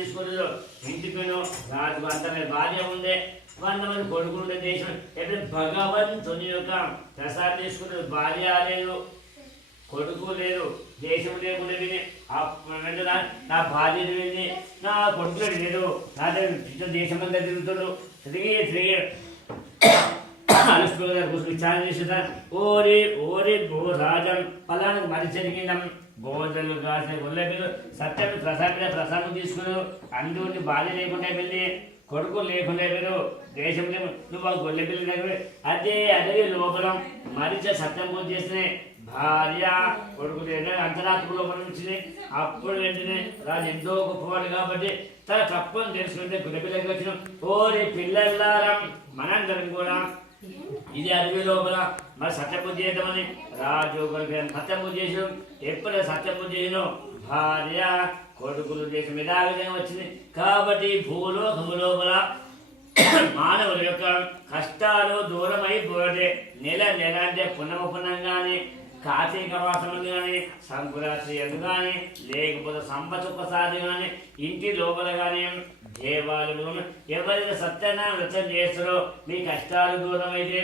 తీసుకున్నారు. ఇంటికి రాజు అంతమే భార్య ఉండే, 100 మంది కొడుకులు ఉండే దేశం. ఎప్పుడు భగవంతుని యొక్క ప్రసాదం తీసుకున్నారు. భార్య లేదు, కొడుకు లేరు, దేశం లేకుండా విని నా భార్య విని నా కొడుకులు లేదు, నా దేశం అంతా తిరుగుతాడు. తిరిగి తిరిగి అలసిపోయారు. కూర్చొని విచారణ చేసేదారు. ఓరి ఓరి గో రాజం పలానికి మరి జరిగినాం. గోదలు కాసిన గొల్లె పిల్లలు సత్యం ప్రసాదం తీసుకున్నారు. అందుని భార్య లేకుండా వెళ్ళి, కొడుకు లేకుండా మీరు దేశం లేవు, నువ్వు ఆ గొల్లె పిల్లల దగ్గర అదే అడవి లోపల మరిచ సత్యం పూజ చేస్తే భార్య కొడుకు అంతరాత్మ లోపల నుంచి. అప్పుడు వెంటనే రాజు ఎంతో గొప్పవాడు కాబట్టి తన తప్పని తెలుసుకుంటే గొల్లె పిల్లకి వచ్చిన ఓరి పిల్లలారం మనందరం కూడా ఇది అడవి లోపల మరి సత్యపూజ చేద్దామని రాజు సత్యపూజ చేసాం. ఎప్పుడు సత్యపూజ చేయను భార్య కొడుకులు దేశం యథావిధంగా వచ్చింది. కాబట్టి భూలోకము లోపల మానవుల యొక్క కష్టాలు దూరం అయిపోతే నెల అంటే పుణ్యంగానే, కార్తీక మాసం కానీ, సంకురాత్రి ఎందు కానీ, లేకపోతే సంవత్సరసారి కానీ, ఇంటి లోపల కానీ, దేవాలయంలో ఎవరైతే సత్యనారాయణ వ్రతం చేస్తారో మీ కష్టాలు దూరం అయితే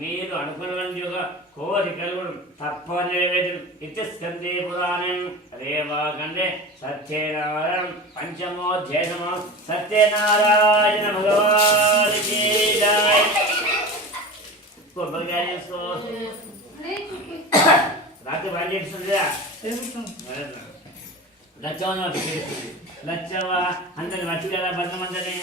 మీరు అనుకున్నటువంటి యొక్క కోరికలు తప్ప నెరవేరు. ఇత్యస్కందే పురాణం రేవాఖండే సత్యనారాయణ పంచమోధ్యాయము. సత్యనారాయణ భగవానికి జై. కొబ్బరికాయ చేసుకో. రాత్రి బాగా చేస్తుందా? లచ్చవ లచ్చవ అందరు వచ్చి కదా 100 మందిని